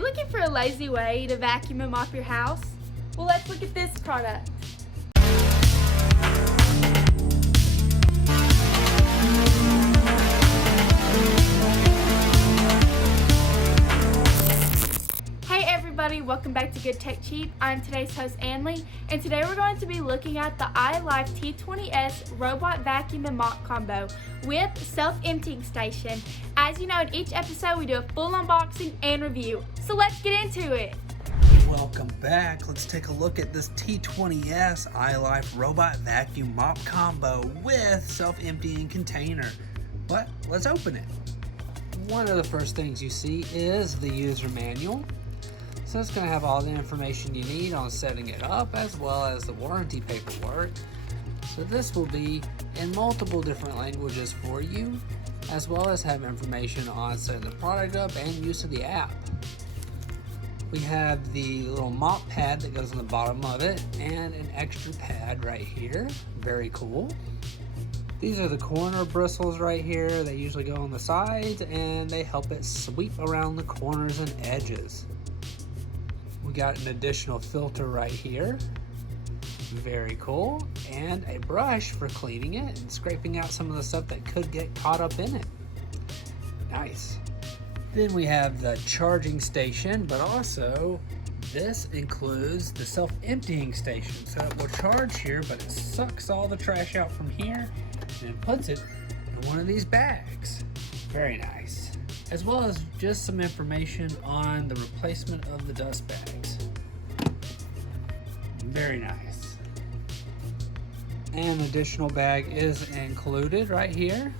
you looking for a lazy way to vacuum and mop your house? Well, let's look at this product. Hey everybody, welcome back to Good Tech Cheap. I'm today's host Anley, and today we're going to be looking at the ILIFE T20s robot vacuum and mop combo with self-emptying station. As you know, in each episode we do a full unboxing and review. So let's get into it. Welcome back. Let's take a look at this T20s ILIFE robot vacuum mop combo with self-emptying container. But let's open it. One of the first things you see is the user manual. So it's going to have all the information you need on setting it up, as well as the warranty paperwork. So this will be in multiple different languages for you, as well as have information on setting the product up and use of the app. We have the little mop pad that goes on the bottom of it and an extra pad right here. Very cool. These are the corner bristles right here. They usually go on the sides and they help it sweep around the corners and edges. We got an additional filter right here. Very cool. And a brush for cleaning it and scraping out some of the stuff that could get caught up in it. Nice. Then we have the charging station, but also this includes the self-emptying station. So it will charge here, but it sucks all the trash out from here and it puts it in one of these bags. Very nice. As well as just some information on the replacement of the dust bags. Very nice. An additional bag is included right here.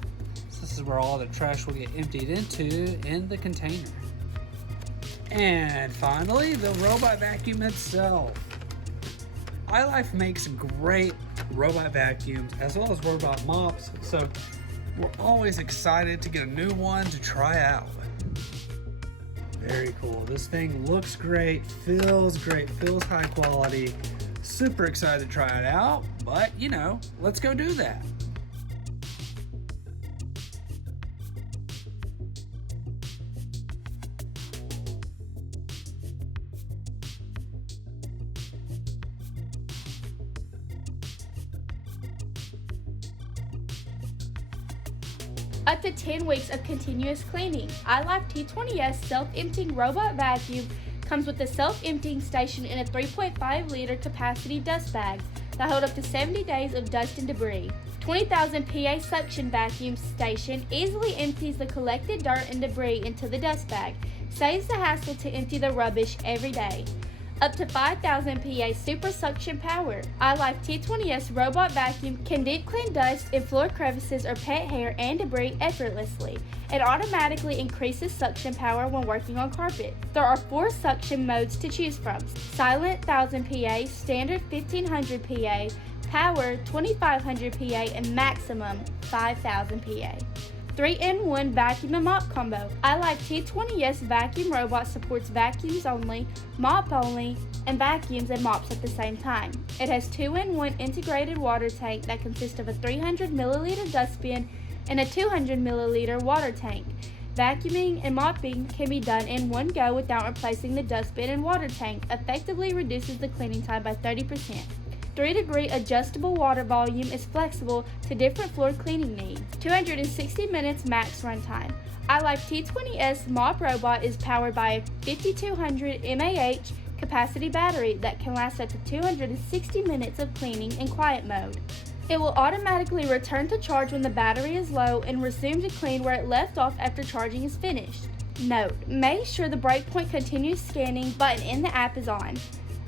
So this is where all the trash will get emptied into in the container. And finally, the robot vacuum itself. ILIFE makes great robot vacuums as well as robot mops, so we're always excited to get a new one to try out. Very cool. This thing looks great, feels high quality. Super excited to try it out, but you know, let's go do that. Up to 10 weeks of continuous cleaning. ILIFE T20s self-emptying robot vacuum comes with a self-emptying station in a 3.5 liter capacity dust bag that hold up to 70 days of dust and debris. 20,000 PA suction vacuum station easily empties the collected dirt and debris into the dust bag, saves the hassle to empty the rubbish every day. Up to 5,000 PA super suction power. ILIFE T20s robot vacuum can deep clean dust in floor crevices or pet hair and debris effortlessly. It automatically increases suction power when working on carpet. There are 4 suction modes to choose from: silent 1000 PA, standard 1500 PA, power 2500 PA, and maximum 5000 PA. 3-in-1 vacuum and mop combo. ILIFE T20s vacuum robot supports vacuums only, mop only, and vacuums and mops at the same time. It has 2-in-1 integrated water tank that consists of a 300 milliliter dustbin and a 200 milliliter water tank. Vacuuming and mopping can be done in one go without replacing the dustbin and water tank. Effectively reduces the cleaning time by 30%. 3-degree adjustable water volume is flexible to different floor cleaning needs. 260 minutes max runtime. ILIFE T20s mop robot is powered by a 5200 mAh capacity battery that can last up to 260 minutes of cleaning in quiet mode. It will automatically return to charge when the battery is low and resume to clean where it left off after charging is finished. Note: make sure the breakpoint continuous scanning button in the app is on.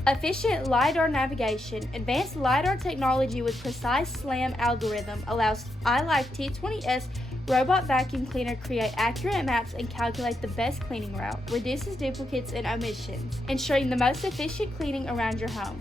Efficient LiDAR navigation. Advanced LiDAR technology with precise SLAM algorithm allows ILIFE T20s robot vacuum cleaner create accurate maps and calculate the best cleaning route, reduces duplicates and omissions, ensuring the most efficient cleaning around your home.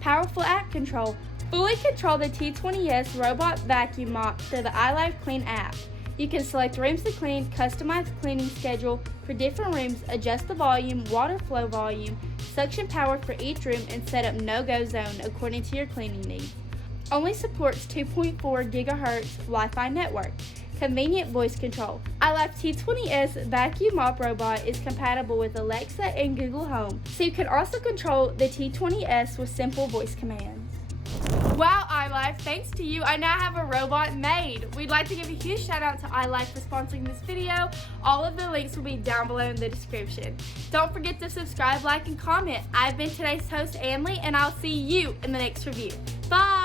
Powerful app control. Fully control the T20s robot vacuum mop through the ILIFE Clean app. You can select rooms to clean, customize cleaning schedule for different rooms, adjust the volume, water flow volume, suction power for each room, and set up no-go zone according to your cleaning needs. Only supports 2.4 GHz Wi-Fi network. convenient voice control. ILIFE T20s vacuum mop robot is compatible with Alexa and Google Home, so you can also control the T20s with simple voice commands. Wow, iLife, thanks to you, I now have a robot made. We'd like to give a huge shout out to iLife for sponsoring this video. All of the links will be down below in the description. Don't forget to subscribe, like, and comment. I've been today's host, Anley, and I'll see you in the next review. Bye!